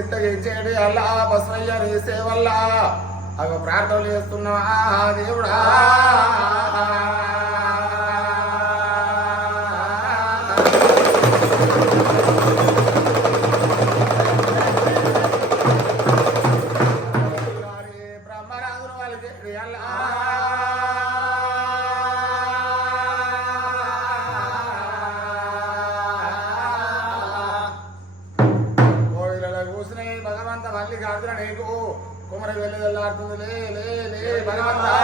చిత్తగించేటి అల్లా బసవయ్య నీ సేవల్లా అవి ప్రార్థనలు చేస్తున్నావా దేవుడా బ్రహ్మరాజును వాళ్ళకి అల్లా మల్లికార్జున నీకు కుమరి వెళ్ళి వెళ్ళాడుతుంది లే లే లే భగవంతా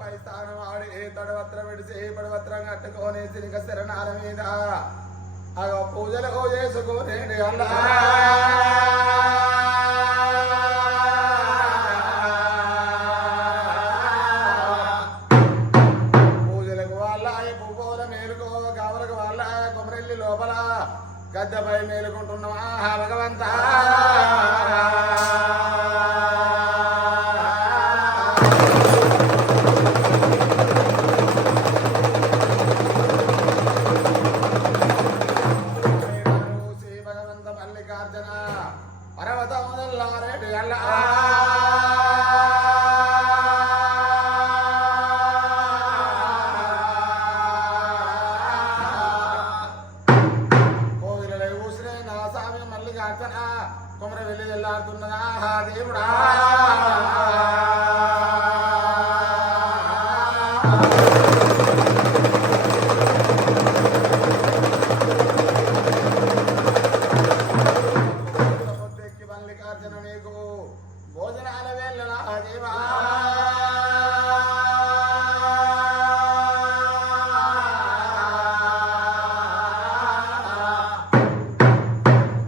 పై స్థానం ఆడి తడవత్రం విడిచి పడవత్రం కట్టుకొని తిరిగ శరణాల మీద పూజలు చేసుకునేది అల్లా గద్దపై మేలుకుంటున్నావా భగవంతా శ్రీ భగవంత మల్లికార్జున పర్వతముదల్లారెడ్డి అల్లా కుమరి వెళ్ళి వెళ్ళాడుతున్నదా దేవుడా పొద్దెక్కి మల్లికార్జున నీకు భోజనాల వేళలా దేవా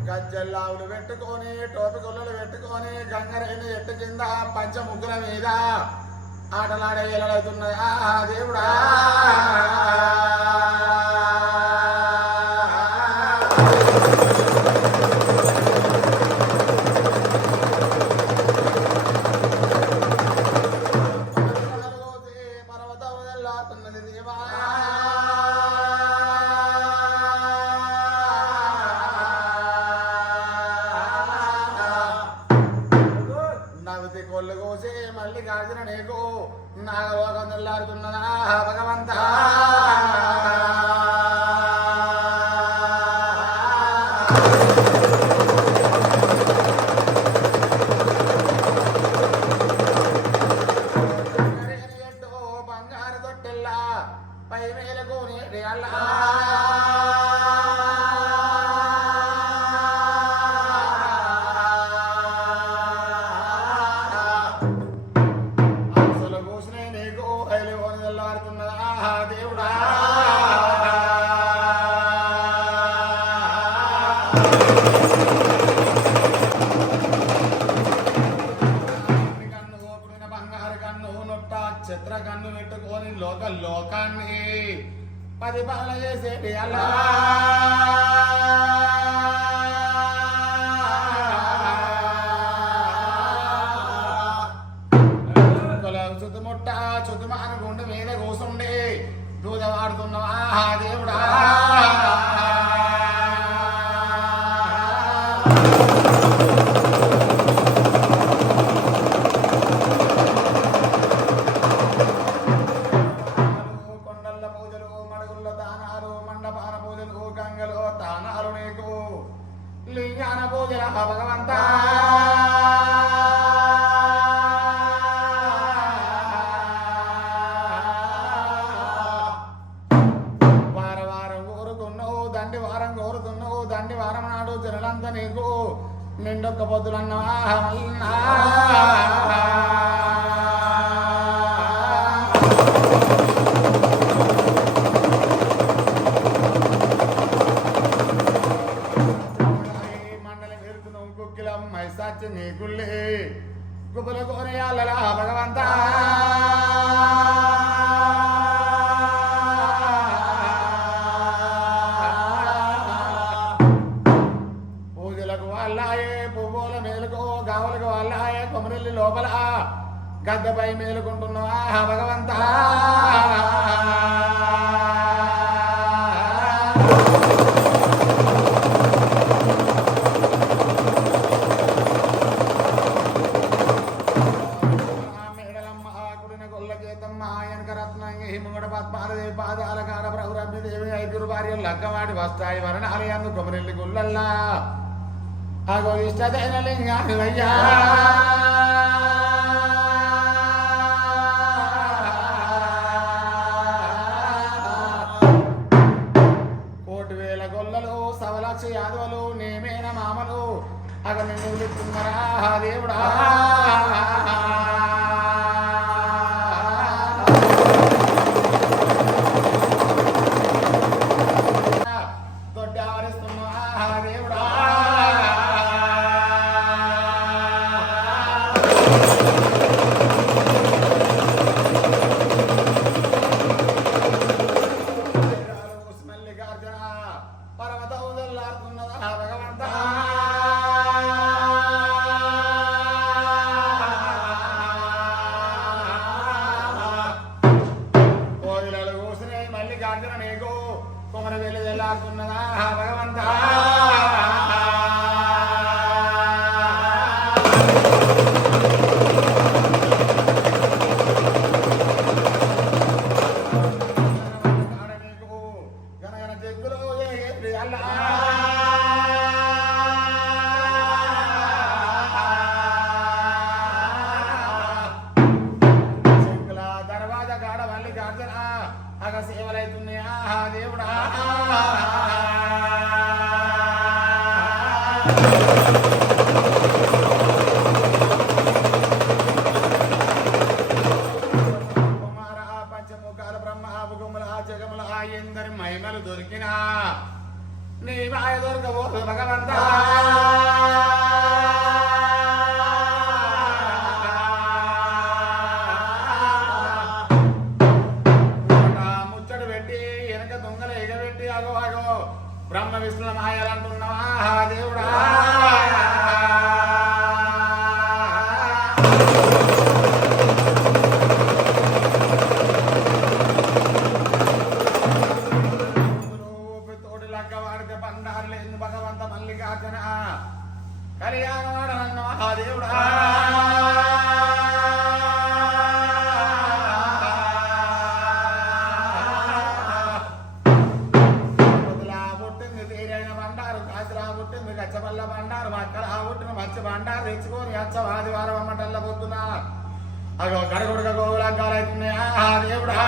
గజ్జల్లావులు పెట్టుకొని టోపి గొల్లలు పెట్టుకొని గంగరైన ఎట్టు కింద పంచముగ్గుల మీద ఆటలాడే వెళ్ళవుతున్నదా దేవుడా పర్వతం వెళ్ళాతున్నది దేవా కొల్లు కోసి మల్లికార్జున నీకు నాగలోకం తెల్లారుతున్నదా భగవంతా బంగారు తొట్టెల్లా పై మేలకు అల్లా దేవుడా కన్ను ఓపుడిన బంగారు కన్ను నొట్ట చిత్ర కన్ను పెట్టుకొని లోకాన్ని పరిపాలన చేసేది అలా చుట్టుముట్ట చుట్టుమాన గుండె మీద కూసుండి దూదవాడుతున్నావా దేవుడా కొండల పూజలు మడుగుల దానాలు మండపాన పూజలు గంగలో దానాలు నీకు లింగాన పూజల భగవంతా దండి వారం నాడు జనులంతా నీకు నిండొక్క పొద్దులన్నా మండలి వెళ్తున్నావు కుక్కిలం మైసాచి నీకుళ్ళే గుబుల కోనేయాలలా భగవంతా పూజలకు వాళ్ళాయే పువ్వుల మేలుకో గావులకు వాళ్ళాయే కొమరెల్లి లోపల గద్దపై మేలుకుంటున్నావా భగవంతా పాదాల కాడ ప్రభురమ్మిదేవి ఐదుగురు భార్యలు లక్కవాడి వస్తాయి వరణాలయందు కొమరెల్లి గుళ్ళల్లా అగో ఇష్టదైన లింగానివయ్యా కోటి వేల గొల్లలు సవలక్ష యాదవలు నేమేన మామలు అగ నిన్ను విలుస్తున్నారా దేవుడా పంచముఖాల బ్రహ్మాభుగముల జగముల ఎందరి మహిమలు దొరికినా నీ మాయ దొరకబోదు భగవంతా ముచ్చడు పెట్టి వెనక దొంగల ఎగబెట్టి అగో అగో బ్రహ్మ విష్ణుల మాయాలంటున్నావా దేవుడా తోటి లక్క వాడితే బండారు లేదు భగవంత మల్లికార్జున కళ్యాణవాడనన్నవా దేవుడా గచ్చబల్ల బండారు అక్కడ పుట్టిన మంచి బండారు తెచ్చుకొని అచ్చ ఆదివారం అమ్మటల్ల పొద్దున అగో గడగొడగ గోవులంకాలు అవుతున్నాయా దేవుడా